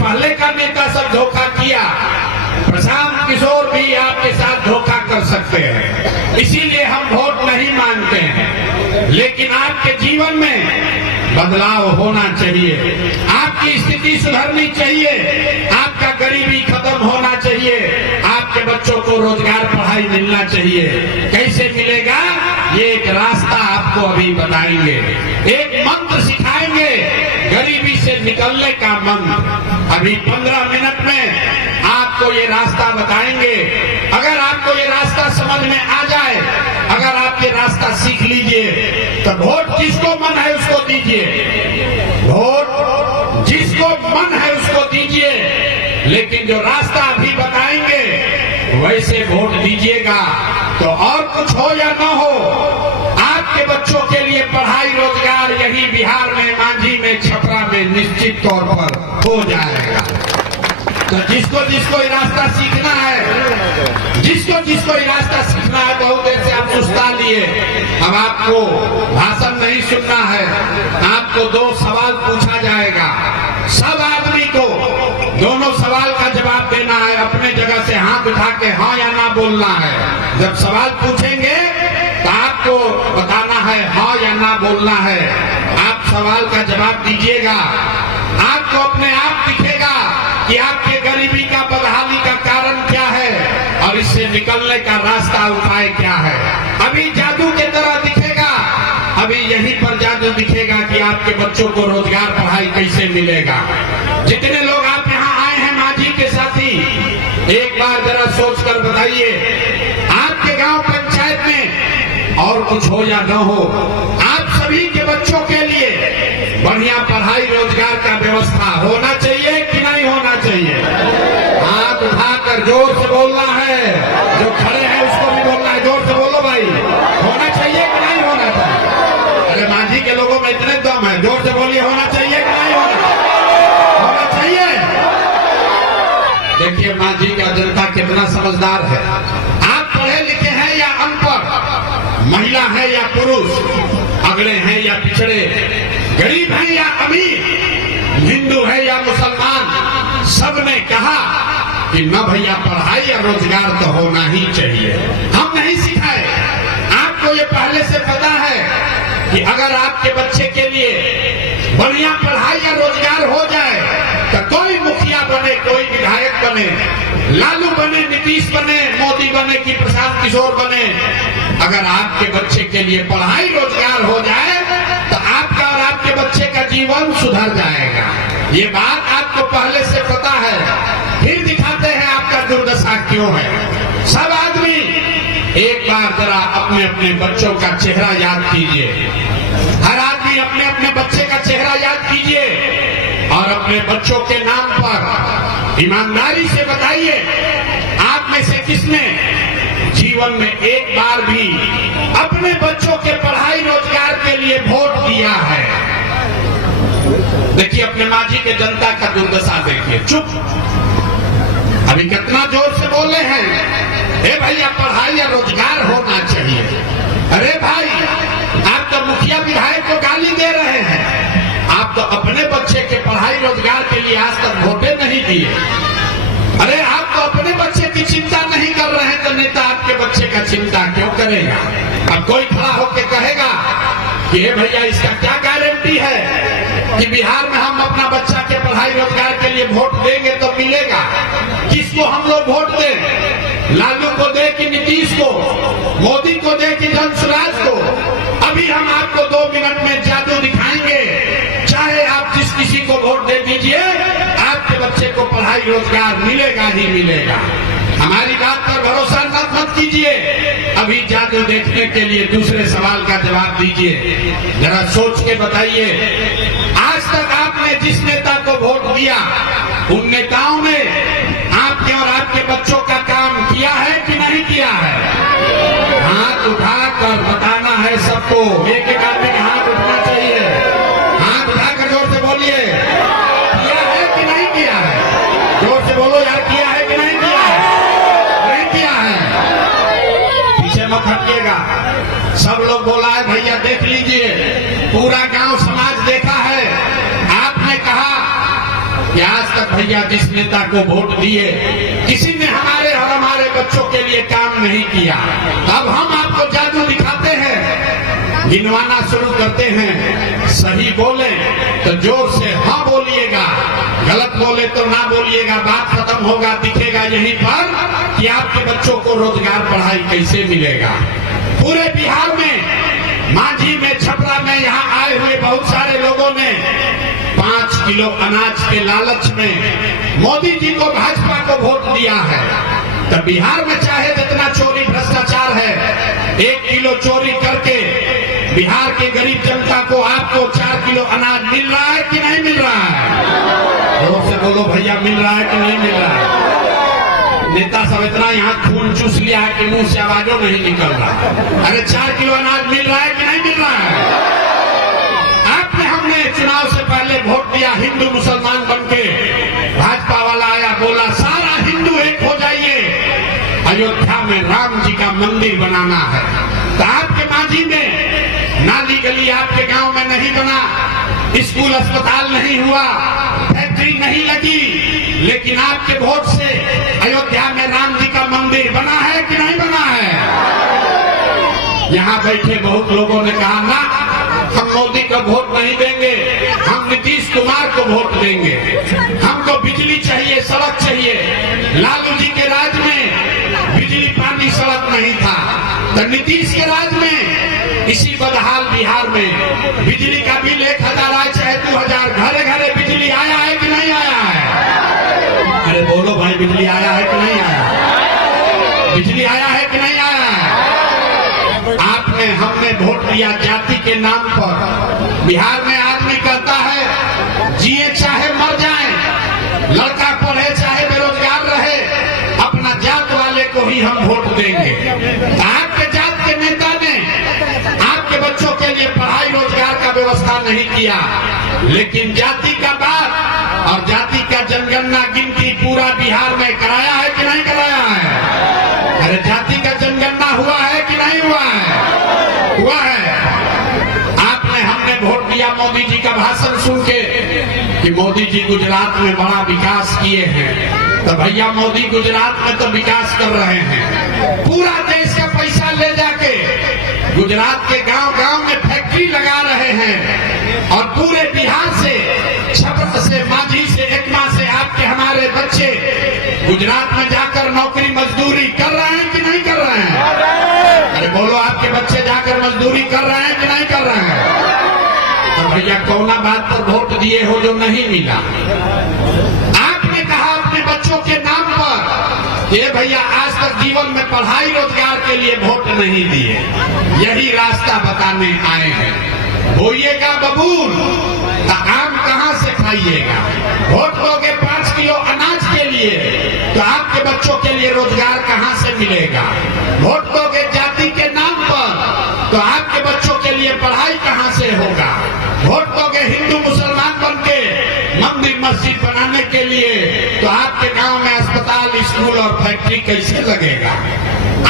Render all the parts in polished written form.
पहले का नेता सब धोखा किया, प्रशांत किशोर भी आपके साथ धोखा कर सकते हैं, इसीलिए हम वोट नहीं मांगते हैं। लेकिन आपके जीवन में बदलाव होना चाहिए, आपकी स्थिति सुधरनी चाहिए, आपका गरीबी खत्म होना चाहिए, आपके बच्चों को रोजगार पढ़ाई मिलना चाहिए। कैसे मिलेगा, ये एक रास्ता आपको अभी बताएंगे, एक मंत्र सिखाएंगे गरीबी से निकलने का मंत्र। अभी 15 मिनट में आपको ये रास्ता बताएंगे। अगर आपको ये रास्ता समझ में आ जाए, अगर आप ये रास्ता सीख लीजिए, तो वोट जिसको मन है उसको दीजिए, वोट जिसको मन है उसको दीजिए। लेकिन जो रास्ता अभी बताएंगे वैसे वोट दीजिएगा, तो और कुछ हो या न हो, आपके बच्चों के लिए पढ़ाई रोजगार यही बिहार में, मांझी में, छपरा में निश्चित तौर पर हो जाएगा। तो जिसको जिसको ये रास्ता सीखना है, जिसको जिसको ये रास्ता सीखना है, बहुत देर से आप सुस्ता लिए, अब आपको भाषण नहीं सुनना है, आपको 2 सवाल पूछा जाएगा। सब आदमी को दोनों सवाल का जवाब देना है, अपने जगह से हाथ उठा के हाँ या ना बोलना है। जब सवाल पूछेंगे तो आपको बताना है हाँ या ना बोलना है। आप सवाल का जवाब दीजिएगा, आपको अपने आप दिखेगा कि आपके गरीबी का, बदहाली का कारण क्या है और इससे निकलने का रास्ता, उपाय क्या है। अभी जादू की तरह दिखेगा, अभी यहीं पर जादू दिखेगा कि आपके बच्चों को रोजगार पढ़ाई कैसे मिलेगा। जितने लोग आप यहाँ आए हैं मांझी के साथी, एक बार जरा सोच कर बताइए, आपके गांव पंचायत में और कुछ हो या न हो, आप सभी के बच्चों के लिए बढ़िया पढ़ाई रोजगार का व्यवस्था होना चाहिए कि नहीं होना चाहिए? हाथ उठाकर जोर से बोलना है, जो खड़े हैं उसको भी बोलना है, जोर से बोलो भाई, होना चाहिए कि नहीं होना चाहिए? अरे मांझी के लोगों में इतने दम है, जोर से बोलिए, होना चाहिए कि नहीं होना चाहिए? देखिए मांझी का जनता कितना समझदार है। आप पढ़े लिखे हैं या अनपढ़, महिला है या पुरुष, अगड़े हैं या पिछड़े, गरीब हैं या अमीर, हिंदू है या मुसलमान, सबने कहा कि न भैया पढ़ाई या रोजगार तो होना ही चाहिए। हम नहीं सिखाए, आपको ये पहले से पता है कि अगर आपके बच्चे के लिए बढ़िया पढ़ाई या रोजगार हो जाए तो कोई मुखिया बने, कोई विधायक बने, लालू बने, नीतीश बने, मोदी बने कि प्रशांत किशोर बने, अगर आपके बच्चे के लिए पढ़ाई रोजगार हो जाए तो आपका और आपके बच्चे का जीवन सुधर जाएगा। ये बात आपको पहले से पता है, फिर दिखाते हैं आपका दुर्दशा क्यों है। सब आदमी एक बार जरा अपने अपने बच्चों का चेहरा याद कीजिए, हर आदमी अपने अपने बच्चे का चेहरा याद कीजिए और अपने बच्चों के नाम पर ईमानदारी से बताइए, आप में से किसने जीवन में एक बार भी अपने बच्चों के पढ़ाई रोजगार के लिए वोट दिया है? देखिए अपने मांझी के जनता का दुर्दशा देखिए, चुप, अभी कितना जोर से बोले हैं, ए भैया पढ़ाई या रोजगार होना चाहिए। अरे भाई आप तो मुखिया विधायक को गाली दे रहे हैं, आप तो अपने बच्चे के पढ़ाई रोजगार के लिए आज तक वोटे नहीं दिए। अरे आप तो अपने बच्चे की चिंता नहीं कर रहे हैं, तो नेता आपके बच्चे का चिंता क्यों करेगा? अब कोई खड़ा होकर कहेगा कि हे भैया इसका क्या गारंटी है कि बिहार में हम अपना बच्चा के पढ़ाई रोजगार के लिए वोट देंगे तो मिलेगा? किसको हम लोग वोट दें? लालू को दे कि नीतीश को, मोदी को दे कि जनसुराज को? अभी हम आपको 2 मिनट में जादू दिखाएंगे, चाहे आप जिस किसी को वोट दे दीजिए, आपके बच्चे को पढ़ाई रोजगार मिलेगा ही मिलेगा। हमारी बात पर भरोसा मत कीजिए, अभी जादू देखने के लिए दूसरे सवाल का जवाब दीजिए। जरा सोच के बताइए, आज तक आपने जिस नेता को वोट दिया, उन नेताओं ने आपके और आपके बच्चों का काम किया है कि नहीं किया है? हाथ उठाकर बताना है सबको, एक एक आदमी का हाथ उठना चाहिए, हाथ उठाकर जोर से बोलिए, किया है कि नहीं किया है? जोर से बोलो यार, किया है कि नहीं किया है? नहीं किया है, पीछे मत हटिएगा। सब लोग बोला है भैया देख लीजिए, पूरा गांव समाज देखा है। आपने कहा कि आज तक भैया जिस नेता को वोट दिए किसी ने हमारे और हमारे बच्चों के लिए काम नहीं किया। अब हम आपको जादू दिखाते हैं, गिनवाना शुरू करते हैं। सही बोले तो जोर से हाँ बोलिएगा, गलत बोले तो ना बोलिएगा। बात खत्म होगा, दिखेगा यहीं पर कि आपके बच्चों को रोजगार पढ़ाई कैसे मिलेगा। पूरे बिहार में, मांझी में, छपरा में, यहाँ आए हुए बहुत सारे लोगों ने 5 किलो अनाज के लालच में मोदी जी को, भाजपा को वोट दिया है। तो बिहार में चाहे जितना चोरी भ्रष्टाचार है, 1 किलो चोरी करके बिहार के गरीब जनता को आपको 4 किलो अनाज मिल रहा है कि नहीं मिल रहा है? जोर से बोलो भैया, मिल रहा है कि नहीं मिल रहा है? नेता सब इतना यहाँ खून चूस लिया है कि मुंह से आवाजों नहीं निकल रहा। अरे 4 किलो अनाज मिल रहा है कि नहीं मिल रहा है? आपने, हमने चुनाव से पहले वोट दिया हिंदू मुसलमान बनके। भाजपा वाला आया, बोला सारा हिंदू एक हो जाइए, अयोध्या में राम जी का मंदिर बनाना है। तो आपके मांझी में नाली गली आपके गांव में नहीं बना, स्कूल अस्पताल नहीं हुआ, फैक्ट्री नहीं लगी, लेकिन आपके वोट से अयोध्या में राम जी का मंदिर बना है कि नहीं बना है? यहाँ बैठे बहुत लोगों ने कहा ना, हम मोदी को वोट नहीं देंगे, हम नीतीश कुमार को वोट देंगे, हमको बिजली चाहिए, सड़क चाहिए। लालू जी के राज में बिजली पानी सड़क नहीं था, तो नीतीश के राज में इसी बदहाल बिहार में बिजली का बिल 1000 आए चाहे 2000, घरे घरे बिजली आया है कि नहीं आया है? अरे बोलो भाई, बिजली आया है कि नहीं आया? बिजली आया है कि नहीं आया है? आपने, हमने वोट दिया जाति के नाम पर। बिहार में आदमी कहता है जिए चाहे मर जाए, लड़का पढ़े चाहे बेरोजगार रहे, अपना जात वाले को ही हम वोट देंगे। आपके जात के नेता ने आपके बच्चों के लिए पढ़ाई रोजगार का व्यवस्था नहीं किया, लेकिन जाति का बात और जाति का जनगणना गिनती पूरा बिहार में कराया है कि नहीं कराया है? अरे जाति का जनगणना हुआ है कि नहीं हुआ है? हुआ है। आपने, हमने वोट दिया मोदी जी का भाषण सुन के कि मोदी जी गुजरात में बड़ा विकास किए हैं। तो भैया, मोदी गुजरात में तो विकास कर रहे हैं, पूरा देश का पैसा ले जाके गुजरात के गांव गांव में फैक्ट्री लगा रहे हैं, और पूरे बिहार से, छपरा से, मांझी से, एकमा से आपके हमारे बच्चे गुजरात में जाकर नौकरी मजदूरी कर रहे हैं कि नहीं कर रहे हैं? अरे बोलो, आपके बच्चे जाकर मजदूरी कर रहे हैं कि नहीं कर रहे हैं? तो भैया, कौना बात पर वोट दिए हो जो नहीं मिला? आपने कहा अपने बच्चों के नाम पर, ये भैया आज तक जीवन में पढ़ाई रोजगार के लिए वोट नहीं दिए, यही रास्ता बताने आए हैं। बोइएगा बबूल तो आम कहाँ से खाइएगा? वोट दोगे 5 किलो अनाज के लिए, तो आपके बच्चों के लिए रोजगार कहाँ से मिलेगा? वोट दोगे जाति के नाम पर, तो आपके बच्चों के लिए पढ़ाई कहाँ से होगा? वोट दोगे हिंदू मुसलमान बनके मंदिर मस्जिद बनाने के लिए, तो आपके गांव में अस्पताल, स्कूल और फैक्ट्री कैसे लगेगा?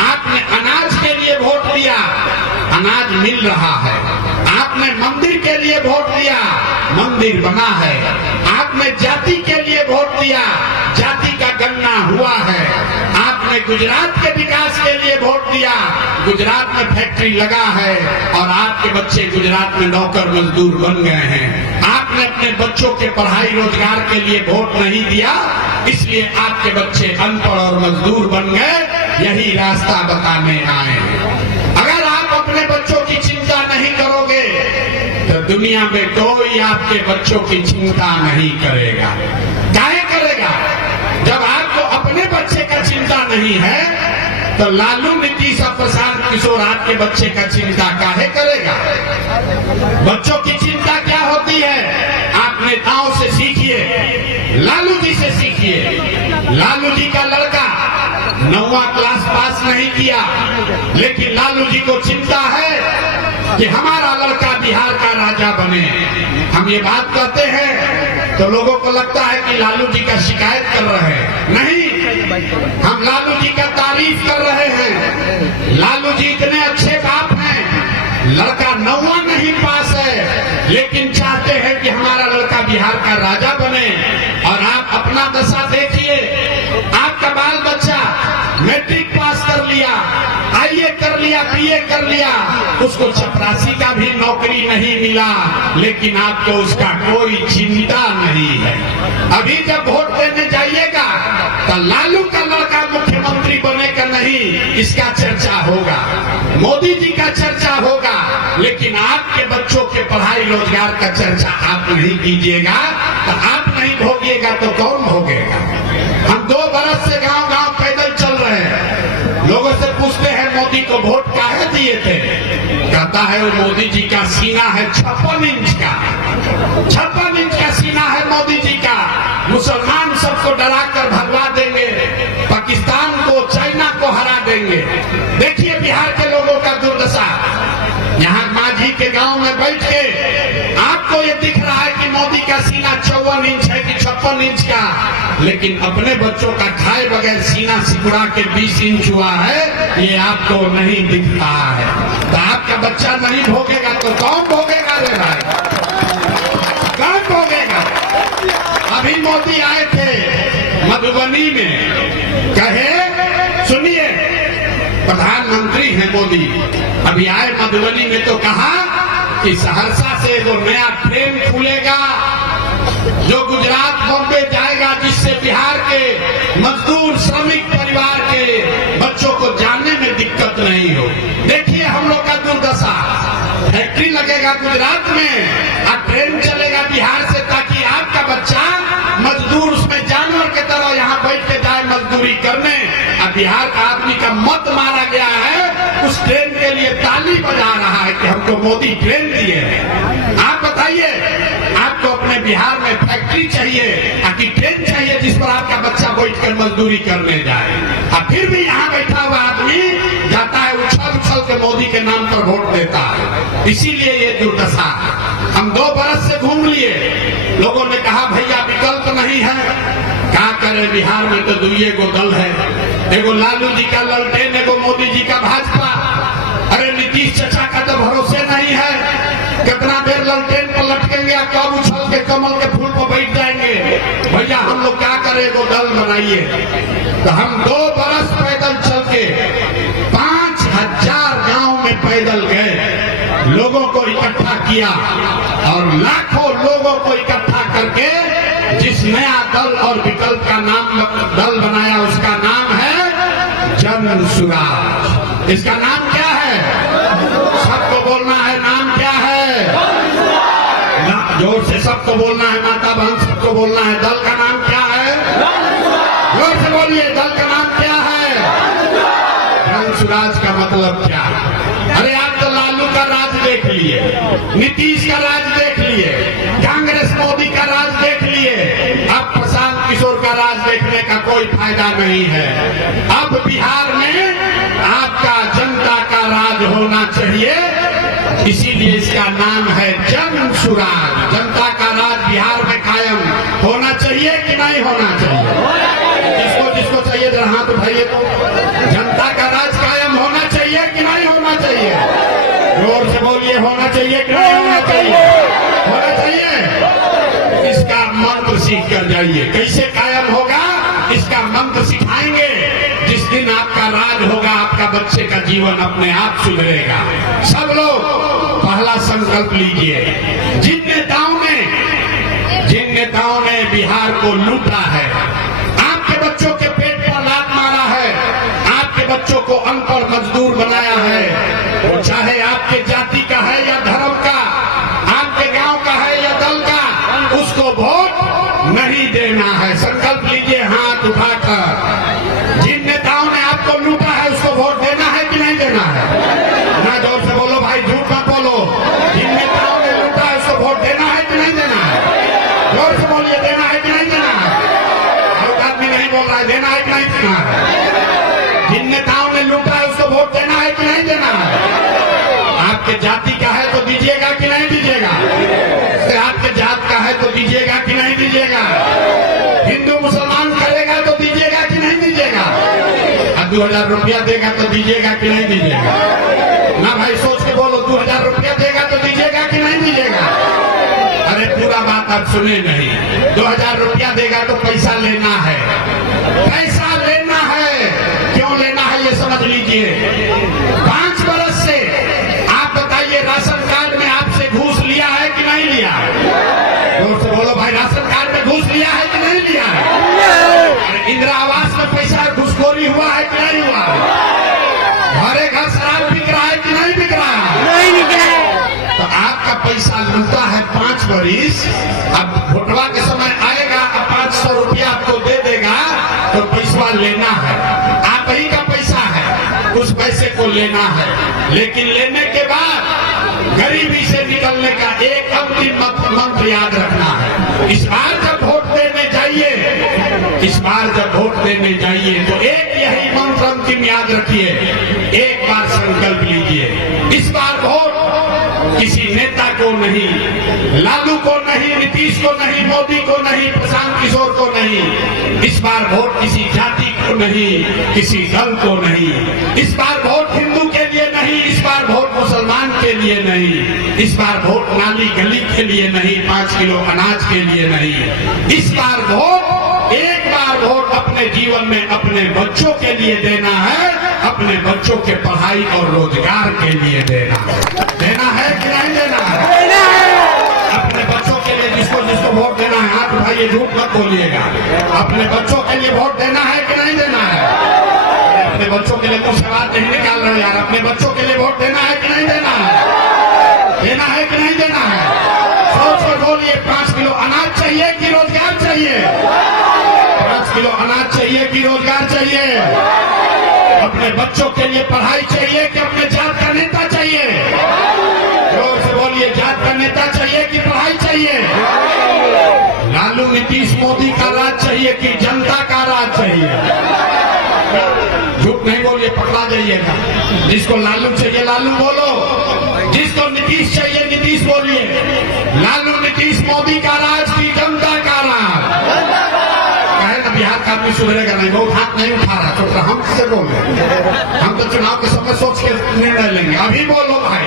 आपने अनाज के लिए वोट दिया, अनाज मिल रहा है। आपने मंदिर के लिए वोट दिया, मंदिर बना है। आपने जाति के लिए वोट दिया, जाति का गणना हुआ है। आपने गुजरात के विकास के लिए वोट दिया, गुजरात में फैक्ट्री लगा है, और आपके बच्चे गुजरात में नौकर मजदूर बन गए हैं। आपने अपने बच्चों के पढ़ाई रोजगार के लिए वोट नहीं दिया, इसलिए आपके बच्चे अनपढ़ और मजदूर बन गए। यही रास्ता बताने आए। अगर आप अपने बच्चों की चिंता नहीं करोगे, तो दुनिया में कोई आपके बच्चों की चिंता नहीं करेगा। काहे करेगा? जब आपको अपने बच्चे का चिंता नहीं है, तो लालू, नीतीश और प्रशांत किशोर आपके बच्चे का चिंता काहे करेगा? बच्चों की चिंता क्या होती है? आप नेताओं से सीखिए, लालू जी से सीखिए। लालू जी का लड़का 9वां क्लास पास नहीं किया, लेकिन लालू जी को चिंता है कि हमारा लड़का बिहार का राजा बने। हम ये बात कहते हैं तो लोगों को लगता है कि लालू जी का शिकायत कर रहे हैं। नहीं, हम लालू जी का तारीफ कर रहे हैं। लालू जी इतने अच्छे बाप हैं, लड़का 9वां नहीं पास है, लेकिन चाहते हैं कि हमारा लड़का बिहार का राजा बने। और आप अपना बीए कर लिया, उसको चपरासी का भी नौकरी नहीं मिला, लेकिन आपको उसका कोई चिंता नहीं है। अभी जब वोट देने जाइएगा तो लालू का लड़का मुख्यमंत्री बनेगा नहीं, इसका चर्चा होगा, मोदी जी का चर्चा होगा, लेकिन आपके बच्चों के पढ़ाई रोजगार का चर्चा आप नहीं कीजिएगा तो आप नहीं भोगिएगा तो कौन भोगेगा। हम 2 बरस से गांव गांव पैदल चल रहे हैं, लोगों से पूछते हैं मोदी को वोट काहे दिए थे, कहता है वो मोदी जी का सीना है 56 इंच का, 56 इंच का सीना है मोदी जी का, मुसलमान सबको डरा कर भगवा देंगे, पाकिस्तान को चाइना को हरा देंगे। देखिए बिहार के लोगों का दुर्दशा, यहाँ माझी के गांव में बैठ के आपको ये दिख रहा है कि मोदी का सीना 54 इंच है कि 56 इंच का, लेकिन अपने बच्चों का खाए बगैर सीना सिकुड़ा के 20 इंच हुआ है, ये आपको नहीं दिख रहा है। तो आपका बच्चा नहीं भोगेगा तो कौन भोगेगा रे भाई, कौन भोगेगा। अभी मोदी आए थे मधुबनी में, कहे सुनिए प्रधानमंत्री हैं मोदी, अभी आए मधुबनी में तो कहा कि सहरसा से वो नया ट्रेन खुलेगा जो गुजरात बॉम्बे जाएगा, जिससे बिहार के मजदूर श्रमिक परिवार के बच्चों को जाने में दिक्कत नहीं हो। देखिए हम लोग का दुर्दशा, फैक्ट्री लगेगा गुजरात में और ट्रेन चलेगा बिहार से, ताकि आपका बच्चा मजदूर उसमें जानवर के तरह यहाँ बैठ के जाए मजदूरी करने। अब बिहार का आदमी का मत मारा गया है, उस ट्रेन के लिए ताली बजा रहा है कि हमको मोदी ट्रेन दिए। आप बताइए, आपको अपने बिहार में फैक्ट्री चाहिए कि ट्रेन चाहिए जिस पर आपका बच्चा बैठ कर मजदूरी करने जाए, और फिर भी यहाँ बैठा हुआ आदमी जाता है उछल उछल के मोदी के नाम पर वोट देता है। इसीलिए ये दुर्दशा। हम 2 बरस से घूम लिए, लोगों ने कहा भैया विकल्प नहीं है, क्या करें बिहार में तो 2 गो दल है, एगो लालू जी का ललटेन, एगो मोदी जी का भाजपा। अरे नीतीश चाचा का तो भरोसे नहीं है, कितना देर ललटेन पर लटकेंगे, कब उछल के कमल के फूल पर बैठ जाएंगे। भैया हम लोग क्या करें, एगो दल बनाइए। तो हम 2 बरस पैदल चल के 5000 गांव में पैदल गए, लोगों को इकट्ठा किया और लाखों लोगों को इकट्ठा करके जिस नया दल और विकल्प का नाम दल बनाया, उसका नाम है जन सुराज। इसका नाम क्या है, सबको बोलना है, नाम क्या है, जोर से सबको बोलना है, माता बहन सबको बोलना है, दल का नाम क्या है, जोर से बोलिए, दल का नाम क्या है, जन सुराज का मतलब क्या है। अरे आप तो लालू का राज देख लिए, नीतीश का राज देख लिए, कांग्रेस मोदी का राज देख लिए, अब प्रशांत किशोर का राज देखने का कोई फायदा नहीं है। अब बिहार में आपका जनता का राज होना चाहिए, इसीलिए इसका नाम है जन सुराज। जनता का राज बिहार में कायम होना चाहिए कि नहीं होना चाहिए, जिसको जिसको चाहिए जरा हाथ उठाइए। तो जनता का राज कायम होना चाहिए कि नहीं होना चाहिए, जोर से बोलिए, होना चाहिए कि नहीं होना चाहिए, होना चाहिए। इसका मंत्र सीख कर जाइए, कैसे कायम होगा इसका मंत्र सिखाएंगे। जिस दिन आपका राज होगा, आपका बच्चे का जीवन अपने आप सुधरेगा। सब लोग पहला संकल्प लीजिए, जिन नेताओं ने बिहार को लूटा है, आपके बच्चों के पेट पर लात मारा है, आपके बच्चों को अनपढ़ मजदूर बनाया है, वो चाहे आपके जाति का है या धर्म का, आपके गांव का है या दल का, उसको वोट नहीं देना है। संकल्प लीजिए हाथ उठाकर, जिन नेताओं ने आपको लूटा है उसको वोट देना है कि नहीं देना है, ना जोर से बोलो भाई, झूठ मत बोलो। जिन नेताओं ने लूटा है उसको वोट देना है कि नहीं देना है, जोर से बोलिए, देना है कि नहीं देना है। बहुत आदमी नहीं बोल रहा है, देना है कि नहीं देना है। जिन नेताओं ने लूटा है उसको वोट देना है कि नहीं देना है। आपके जाति का है तो दीजिएगा कि नहीं दीजिएगा, आपके जात का है तो दीजिएगा कि नहीं दीजिएगा, हिंदू मुसलमान करेगा तो दीजिएगा कि नहीं दीजिएगा, 2000 रुपया देगा तो दीजिएगा कि नहीं दीजिएगा। ना भाई सोच के बोलो, 2000 रुपया देगा तो दीजिएगा कि नहीं दीजिएगा। अरे पूरा बात आप सुने नहीं, 2000 रुपया देगा तो पैसा लेना है, पैसा लेना है, क्यों लेना है ये समझ लीजिए। 5 बरस वरिस, अब भोटवा के समय आएगा, अब 500 रुपया आपको दे देगा तो पैसा लेना है, आप ही का पैसा है, उस पैसे को लेना है। लेकिन लेने के बाद गरीबी से निकलने का एक अंतिम मंत्र याद रखना है। इस बार जब वोट देने जाइए, इस बार जब वोट देने जाइए तो एक यही मंत्र अंतिम याद रखिए, एक बार संकल्प लीजिए, इस बार वोट किसी नेता को नहीं, लालू को नहीं, नीतीश को नहीं, मोदी को नहीं, प्रशांत किशोर को नहीं, इस बार वोट किसी जाति को नहीं, किसी दल को नहीं, इस बार वोट हिंदू के लिए नहीं, इस बार वोट मुसलमान के लिए नहीं, इस बार वोट नाली गली के लिए नहीं, 5 किलो अनाज के लिए नहीं, इस बार वोट, एक बार वोट अपने जीवन में अपने बच्चों के लिए देना है, अपने बच्चों के पढ़ाई और रोजगार के लिए देना है कि नहीं देना है? अपने बच्चों के लिए जिसको जिसको वोट देना है, हाथ उठाइए, झूठ मत बोलिएगा। अपने बच्चों के लिए वोट देना है कि नहीं देना है? अपने बच्चों के लिए कुछ सवाल नहीं निकाल रहे यार, अपने बच्चों के लिए वोट देना है कि नहीं देना है? देना है कि नहीं देना है? सोच कर बोलिए, 5 किलो अनाज चाहिए कि रोजगार चाहिए? 5 किलो अनाज चाहिए कि रोजगार चाहिए? अपने बच्चों के लिए पढ़ाई चाहिए कि अपने जात का नेता चाहिए? जोर से बोलिए, जात का नेता चाहिए कि पढ़ाई चाहिए? लालू नीतीश मोदी का राज चाहिए कि जनता का राज चाहिए? झूठ नहीं बोलिए, पकड़ा जाइएगा। जिसको लालू चाहिए लालू बोलो, जिसको नीतीश चाहिए नीतीश बोलिए। लालू नीतीश मोदी का राज की जनता का राज? कहे ना बिहार का आदमी सुधरेगा नहीं, वो हाथ नहीं उठा रहा, तो हम किसे बोले? हम तो चुनाव के समय सोच के निर्णय लेंगे। अभी बोलो भाई,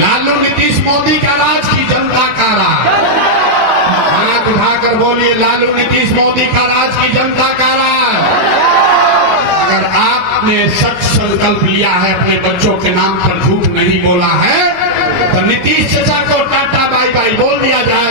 लालू नीतीश मोदी का राज की जनता का राज? हाथ उठाकर बोलिए, लालू नीतीश मोदी का राज की जनता का राज? अगर आपने सच संकल्प लिया है, अपने बच्चों के नाम पर झूठ नहीं बोला है, तो नीतीश चाचा को टाटा बाय बाय बोल दिया जाए।